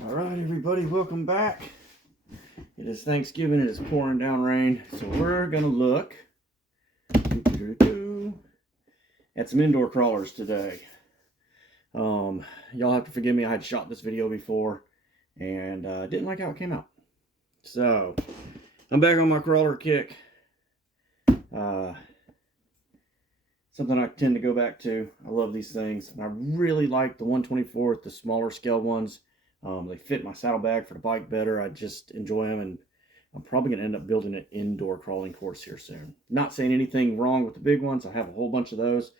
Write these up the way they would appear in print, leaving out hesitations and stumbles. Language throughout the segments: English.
All right, everybody, welcome back. It is Thanksgiving. It is pouring down rain, so we're gonna look at some indoor crawlers today. Y'all have to forgive me. I had shot this video before and didn't like how it came out. So I'm back on my crawler kick. Something I tend to go back to. I love these things, and I really like the 1/24th, the smaller scale ones. They fit my saddlebag for the bike better. I just enjoy them, and I'm probably going to end up building an indoor crawling course here soon. Not saying anything wrong with the big ones. I have a whole bunch of those.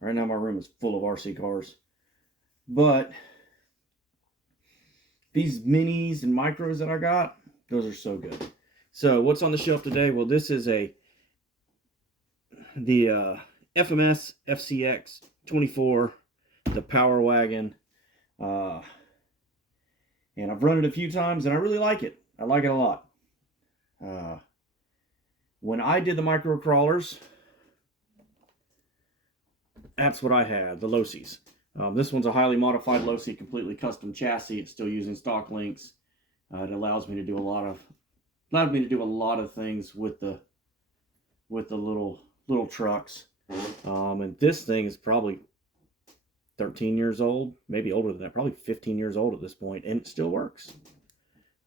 Right now my room is full of RC cars. But these minis and micros that I got, those are so good. So what's on the shelf today? Well, this is the FMS fcx24, the Power Wagon. And I've run it a few times, and I really like it. I like it a lot. When I did the micro crawlers, that's what I had, the Locies. This one's a highly modified Locie, completely custom chassis. It's still using stock links. It allows me to do a lot of things with the little trucks. And this thing is probably 13 years old, maybe older than that, probably 15 years old at this point, and it still works.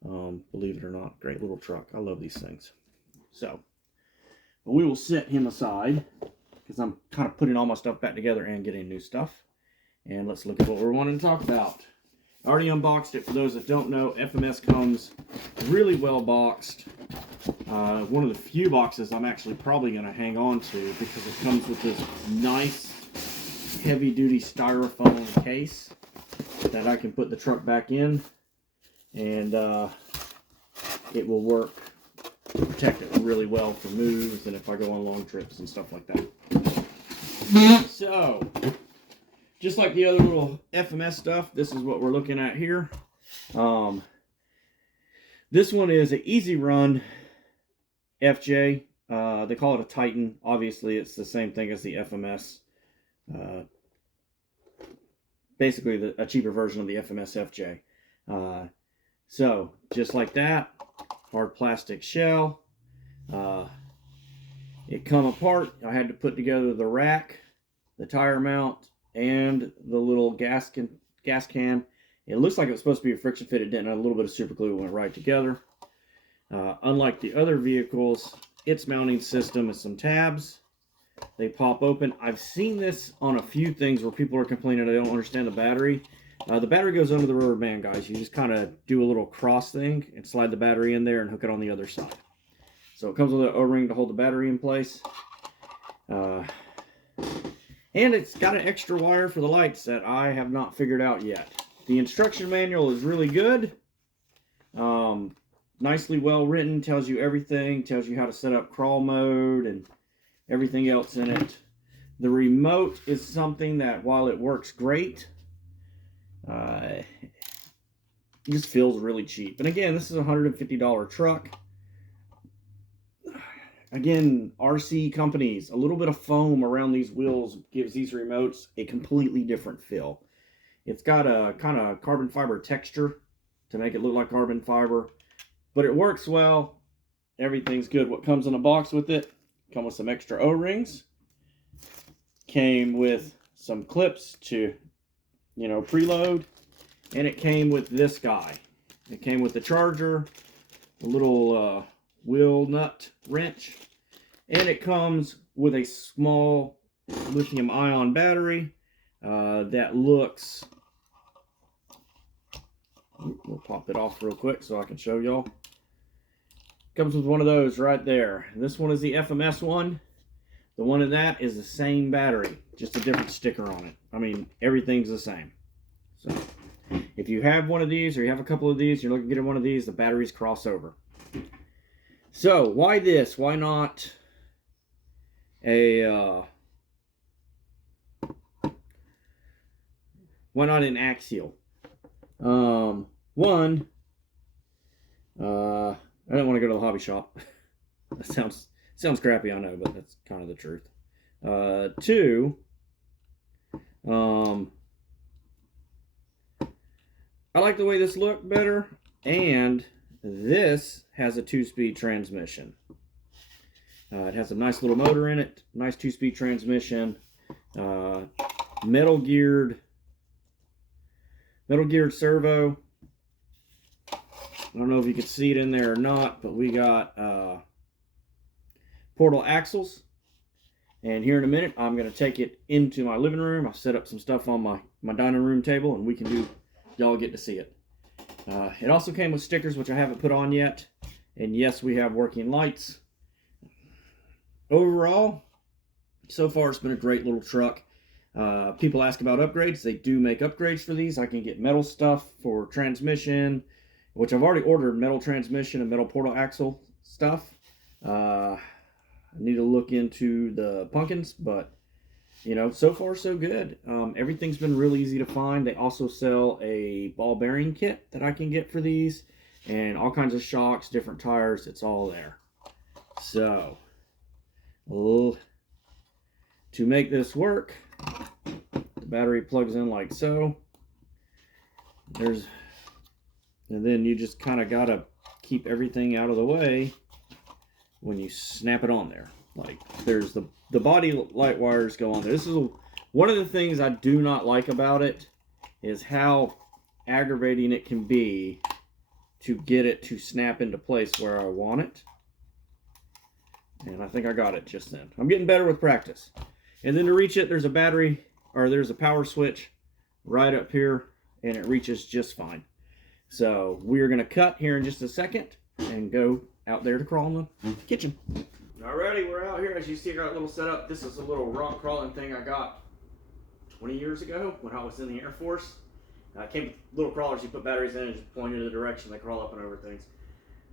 Believe it or not, great little truck. I love these things. So, but we will set him aside because I'm kind of putting all my stuff back together and getting new stuff. And let's look at what we're wanting to talk about. I already unboxed it. For those that don't know, FMS comes really well boxed. One of the few boxes I'm actually probably going to hang on to because it comes with this nice heavy-duty styrofoam case that I can put the truck back in, and it will work, protect it really well for moves and if I go on long trips and stuff like that. So, just like the other little FMS stuff, this is what we're looking at here. This one is an Easy Run FJ. They call it a Titan. Obviously, it's the same thing as the FMS. Basically a cheaper version of the FMS FJ. So just like that, hard plastic shell. It come apart. I had to put together the rack, the tire mount, and the little gas can. It looks like it was supposed to be a friction fit. It didn't. A little bit of super glue went right together. Unlike the other vehicles, its mounting system is some tabs. They pop open. I've seen this on a few things where people are complaining they don't understand the battery. The battery goes under the rubber band, guys. You just kind of do a little cross thing and slide the battery in there and hook it on the other side. So it comes with an O-ring to hold the battery in place. And it's got an extra wire for the lights that I have not figured out yet. The instruction manual is really good. Nicely well written. Tells you everything. Tells you how to set up crawl mode and everything else in it. The remote is something that, while it works great, it just feels really cheap. And again, this is a $150 truck. Again, RC companies, a little bit of foam around these wheels gives these remotes a completely different feel. It's got a kind of carbon fiber texture to make it look like carbon fiber, but it works well. Everything's good. What comes in a box with it? Come with some extra O-rings. Came with some clips to, preload. And it came with this guy. It came with the charger, a little wheel nut wrench, and it comes with a small lithium-ion battery that looks... We'll pop it off real quick so I can show y'all. Comes with one of those right there. This one is the FMS one. The one in that is the same battery, just a different sticker on it. I mean, everything's the same. So, if you have one of these or you have a couple of these, you're looking to get one of these, the batteries cross over. So, why this? Why not why not an axial? One, I don't want to go to the hobby shop. That sounds crappy, I know, but that's kind of the truth. Two, I like the way this looked better, and this has a 2-speed transmission. It has a nice little motor in it, nice 2-speed transmission, metal geared servo. I don't know if you can see it in there or not, but we got portal axles. And here in a minute, I'm going to take it into my living room. I'll set up some stuff on my dining room table, and we can do, y'all get to see it. It also came with stickers, which I haven't put on yet. And yes, we have working lights. Overall, so far it's been a great little truck. People ask about upgrades. They do make upgrades for these. I can get metal stuff for transmission, which I've already ordered metal transmission and metal portal axle stuff. I need to look into the pumpkins, but you know, so far so good. Everything's been really easy to find. They also sell a ball bearing kit that I can get for these, and all kinds of shocks, different tires. It's all there. So, to make this work, the battery plugs in like so. And then you just kind of gotta keep everything out of the way when you snap it on there. Like, there's the body light wires go on there. This is one of the things I do not like about it, is how aggravating it can be to get it to snap into place where I want it. And I think I got it just then. I'm getting better with practice. And then to reach it, there's a battery, or there's a power switch right up here, and it reaches just fine. So we're going to cut here in just a second and go out there to crawl in the kitchen. Alrighty, we're out here. As you see, I got a little setup. This is a little rock crawling thing I got 20 years ago when I was in the Air Force. It came with little crawlers. You put batteries in and just point in the direction. They crawl up and over things.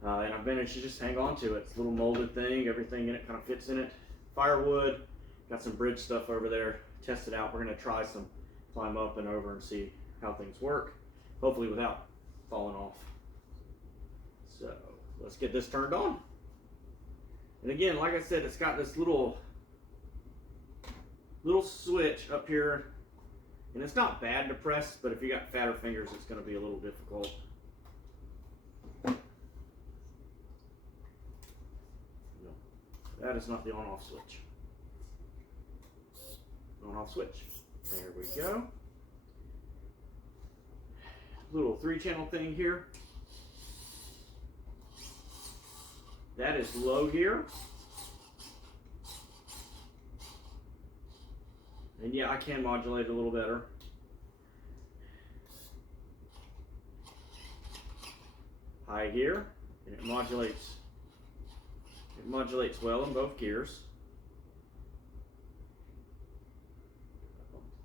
And I've managed to just hang on to it. It's a little molded thing. Everything in it kind of fits in it. Firewood. Got some bridge stuff over there. Test it out. We're going to try some climb up and over and see how things work. Hopefully without falling off. So let's get this turned on. And again, like I said, it's got this little switch up here. And it's not bad to press, but if you got fatter fingers, it's going to be a little difficult. That is not the on-off switch. On-off switch. There we go. Little 3-channel thing here. That is low here. And yeah, I can modulate a little better. High gear, and it modulates well in both gears.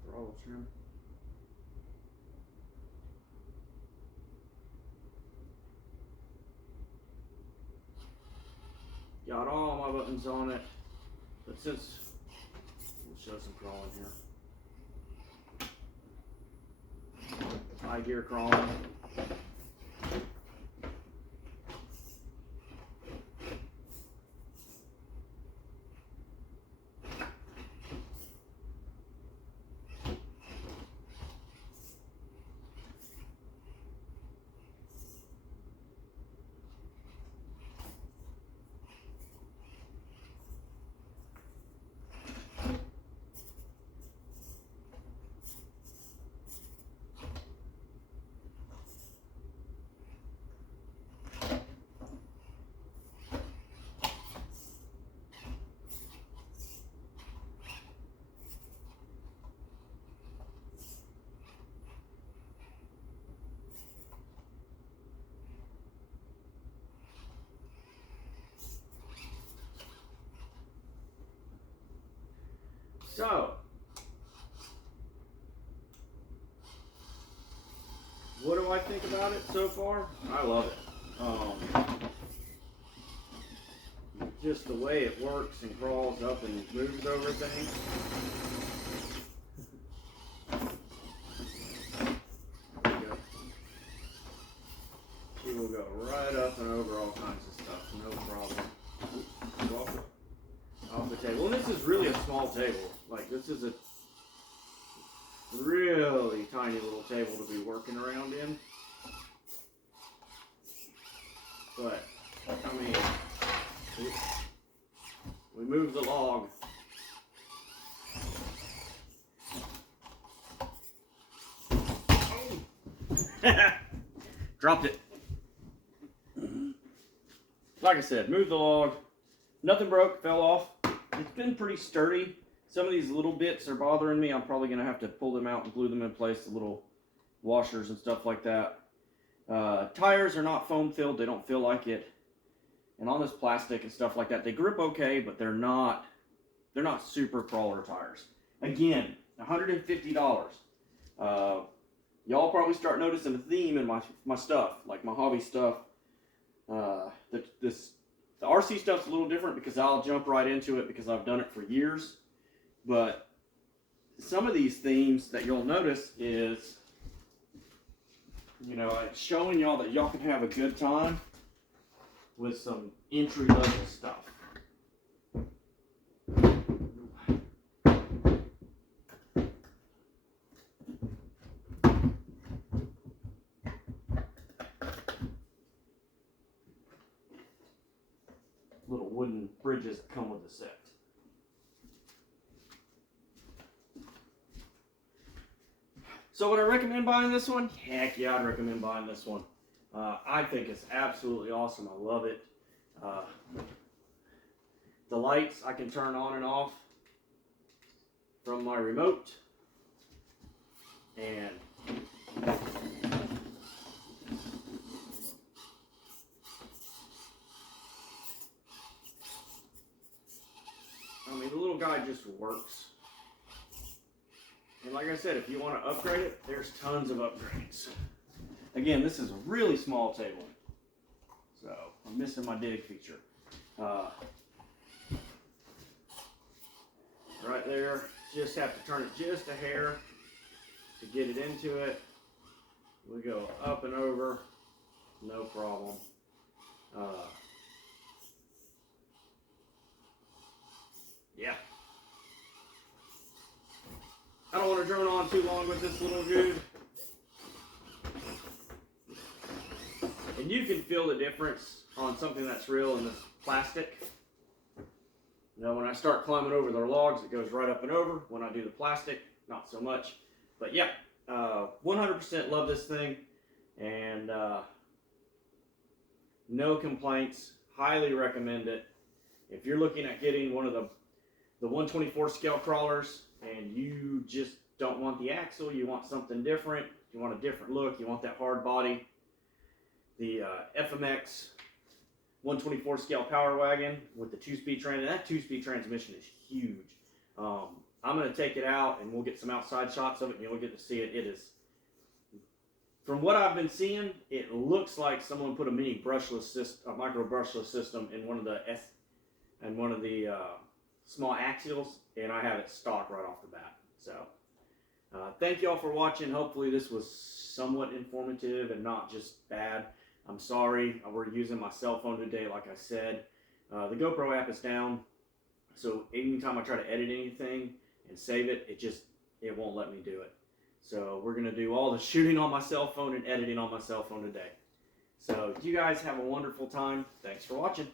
Throttle trim. Got all my buttons on it, but since we'll show some crawling here. High gear crawling. So, what do I think about it so far? I love it. Just the way it works and crawls up and moves over things. There we go. She will go right up and over all kinds of stuff, no problem. Off the table. And this is really a small table. Like, this is a really tiny little table to be working around in. Dropped it. Like I said, moved the log. Nothing broke, fell off. It's been pretty sturdy. Some of these little bits are bothering me. I'm probably going to have to pull them out and glue them in place, the little washers and stuff like that. Tires are not foam filled. They don't feel like it. And on this plastic and stuff like that, they grip okay, but they're not super crawler tires. Again, $150. Y'all probably start noticing a theme in my stuff, like my hobby stuff. The RC stuff's a little different because I'll jump right into it because I've done it for years. But some of these themes that you'll notice is, you know, it's showing y'all that y'all can have a good time with some entry-level stuff. Little wooden bridges that come with the set. So would I recommend buying this one? Heck yeah, I'd recommend buying this one. I think it's absolutely awesome. I love it. The lights I can turn on and off from my remote. And I mean, the little guy just works. And like I said, if you want to upgrade it, there's tons of upgrades. Again, this is a really small table, so I'm missing my dig feature. Right there, just have to turn it just a hair to get it into it. We go up and over, no problem. Yeah. I don't want to drone on too long with this little dude. And you can feel the difference on something that's real and this plastic. You know, when I start climbing over their logs, it goes right up and over. When I do the plastic, not so much. But yeah, 100% love this thing. And no complaints. Highly recommend it. If you're looking at getting one of the 124 scale crawlers and you just don't want the axle, you want something different, you want a different look, you want that hard body, the FMS 124 scale power wagon with the 2-speed transmission. That 2-speed transmission is huge. I'm going to take it out and we'll get some outside shots of it and you'll get to see it. It is, from what I've been seeing, it looks like someone put a mini brushless system, a micro brushless system in one of the small axials, and I have it stock right off the bat. So thank you all for watching. Hopefully this was somewhat informative and not just bad. I'm sorry, we're using my cell phone today, like I said. The GoPro app is down, so anytime I try to edit anything and save it, it won't let me do it. So we're going to do all the shooting on my cell phone and editing on my cell phone today. So you guys have a wonderful time. Thanks for watching.